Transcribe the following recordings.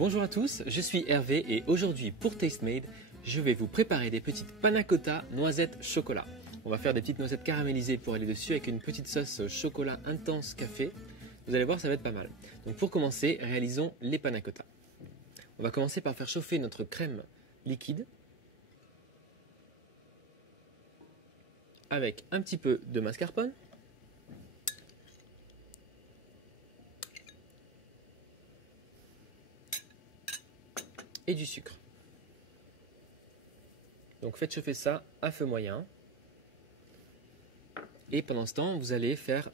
Bonjour à tous, je suis Hervé et aujourd'hui pour TasteMade, je vais vous préparer des petites panna cotta noisettes chocolat. On va faire des petites noisettes caramélisées pour aller dessus avec une petite sauce chocolat intense café. Vous allez voir, ça va être pas mal. Donc pour commencer, réalisons les panna cotta. On va commencer par faire chauffer notre crème liquide avec un petit peu de mascarpone. Et du sucre. Donc faites chauffer ça à feu moyen. Et pendant ce temps, vous allez faire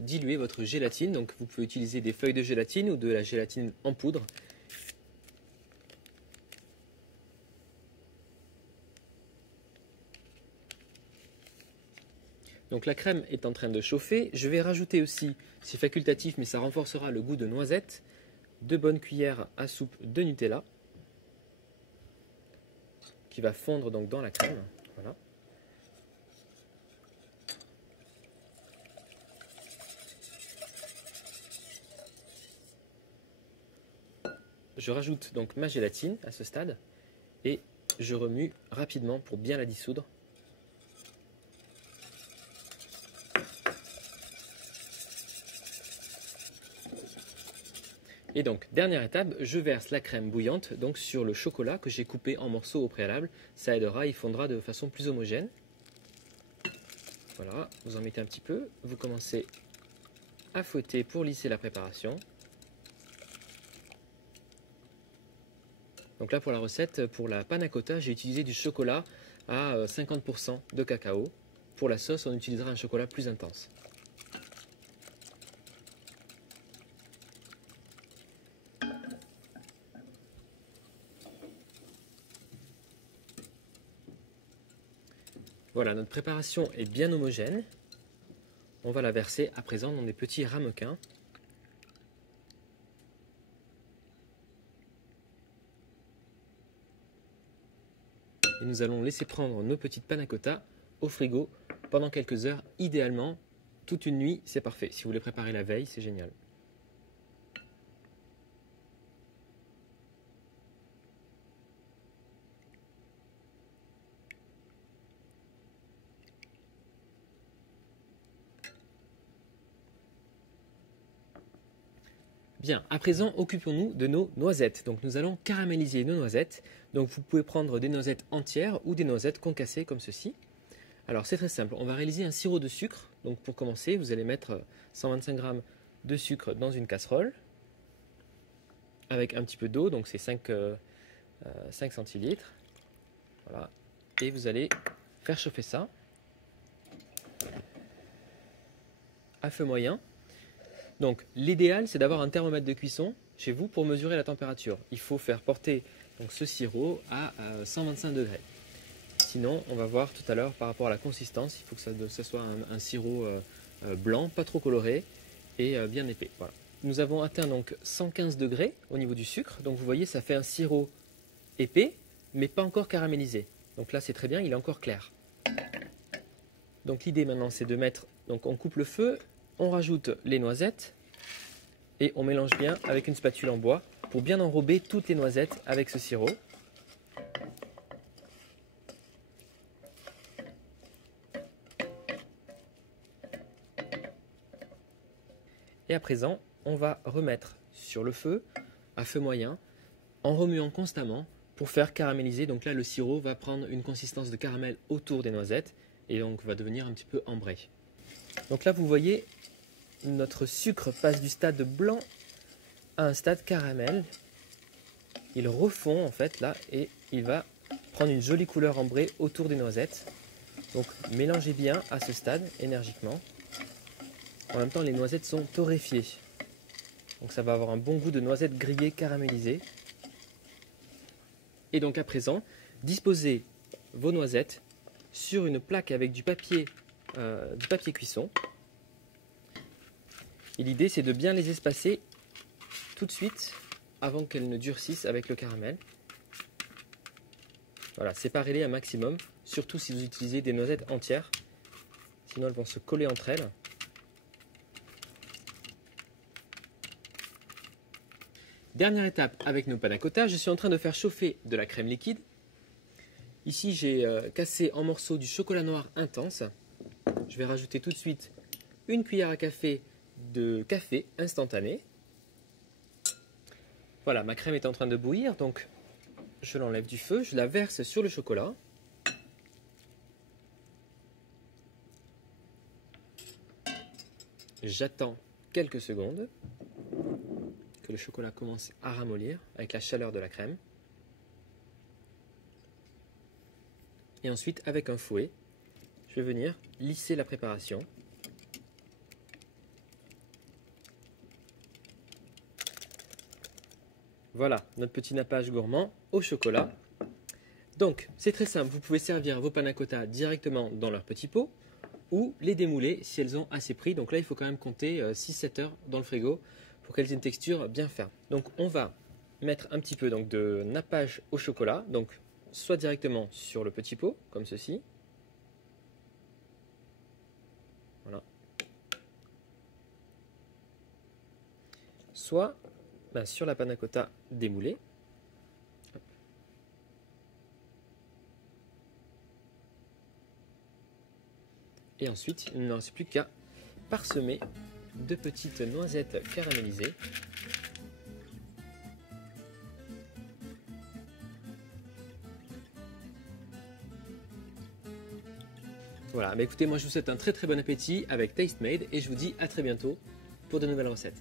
diluer votre gélatine. Donc vous pouvez utiliser des feuilles de gélatine ou de la gélatine en poudre. Donc la crème est en train de chauffer. Je vais rajouter aussi, c'est facultatif mais ça renforcera le goût de noisette, 2 bonnes cuillères à soupe de Nutella qui va fondre donc dans la crème. Voilà. Je rajoute donc ma gélatine à ce stade et je remue rapidement pour bien la dissoudre. Et donc, dernière étape, je verse la crème bouillante donc sur le chocolat que j'ai coupé en morceaux au préalable. Ça aidera, il fondra de façon plus homogène. Voilà, vous en mettez un petit peu. Vous commencez à fouetter pour lisser la préparation. Donc là, pour la recette, pour la panna cotta, j'ai utilisé du chocolat à 50% de cacao. Pour la sauce, on utilisera un chocolat plus intense. Voilà, notre préparation est bien homogène. On va la verser à présent dans des petits ramequins. Et nous allons laisser prendre nos petites panna cotta au frigo pendant quelques heures. Idéalement, toute une nuit, c'est parfait. Si vous les préparez la veille, c'est génial. Bien, à présent, occupons-nous de nos noisettes. Donc nous allons caraméliser nos noisettes. Donc vous pouvez prendre des noisettes entières ou des noisettes concassées comme ceci. Alors c'est très simple, on va réaliser un sirop de sucre. Donc pour commencer, vous allez mettre 125 g de sucre dans une casserole avec un petit peu d'eau, donc c'est 5 centilitres. Voilà. Et vous allez faire chauffer ça à feu moyen. Donc l'idéal, c'est d'avoir un thermomètre de cuisson chez vous pour mesurer la température. Il faut faire porter donc, ce sirop à 125 degrés. Sinon, on va voir tout à l'heure par rapport à la consistance, il faut que ça soit un sirop blanc, pas trop coloré et bien épais. Voilà. Nous avons atteint donc 115 degrés au niveau du sucre. Donc vous voyez, ça fait un sirop épais, mais pas encore caramélisé. Donc là, c'est très bien, il est encore clair. Donc l'idée maintenant, c'est de mettre, donc on coupe le feu. On rajoute les noisettes et on mélange bien avec une spatule en bois pour bien enrober toutes les noisettes avec ce sirop. Et à présent, on va remettre sur le feu à feu moyen en remuant constamment pour faire caraméliser. Donc là, le sirop va prendre une consistance de caramel autour des noisettes et donc va devenir un petit peu ambré. Donc là, vous voyez, notre sucre passe du stade blanc à un stade caramel. Il refond en fait là et il va prendre une jolie couleur ambrée autour des noisettes. Donc mélangez bien à ce stade énergiquement. En même temps, les noisettes sont torréfiées. Donc ça va avoir un bon goût de noisettes grillées caramélisées. Et donc à présent, disposez vos noisettes sur une plaque avec du papier cuisson. Et l'idée, c'est de bien les espacer tout de suite avant qu'elles ne durcissent avec le caramel. Voilà, séparez-les un maximum, surtout si vous utilisez des noisettes entières. Sinon, elles vont se coller entre elles. Dernière étape avec nos panna cotta, je suis en train de faire chauffer de la crème liquide. Ici, j'ai cassé en morceaux du chocolat noir intense. Je vais rajouter tout de suite une cuillère à café de café instantané. Voilà, ma crème est en train de bouillir, donc je l'enlève du feu, je la verse sur le chocolat. J'attends quelques secondes que le chocolat commence à ramollir avec la chaleur de la crème. Et ensuite, avec un fouet, je vais venir lisser la préparation. Voilà, notre petit nappage gourmand au chocolat. Donc, c'est très simple, vous pouvez servir vos panna cotta directement dans leur petit pot ou les démouler si elles ont assez pris. Donc là, il faut quand même compter 6-7 heures dans le frigo pour qu'elles aient une texture bien ferme. Donc, on va mettre un petit peu donc, de nappage au chocolat, donc soit directement sur le petit pot, comme ceci. Voilà. Soit sur la panna cotta démoulée. Et ensuite, il ne reste plus qu'à parsemer de petites noisettes caramélisées. Voilà, écoutez, moi je vous souhaite un très très bon appétit avec TasteMade et je vous dis à très bientôt pour de nouvelles recettes.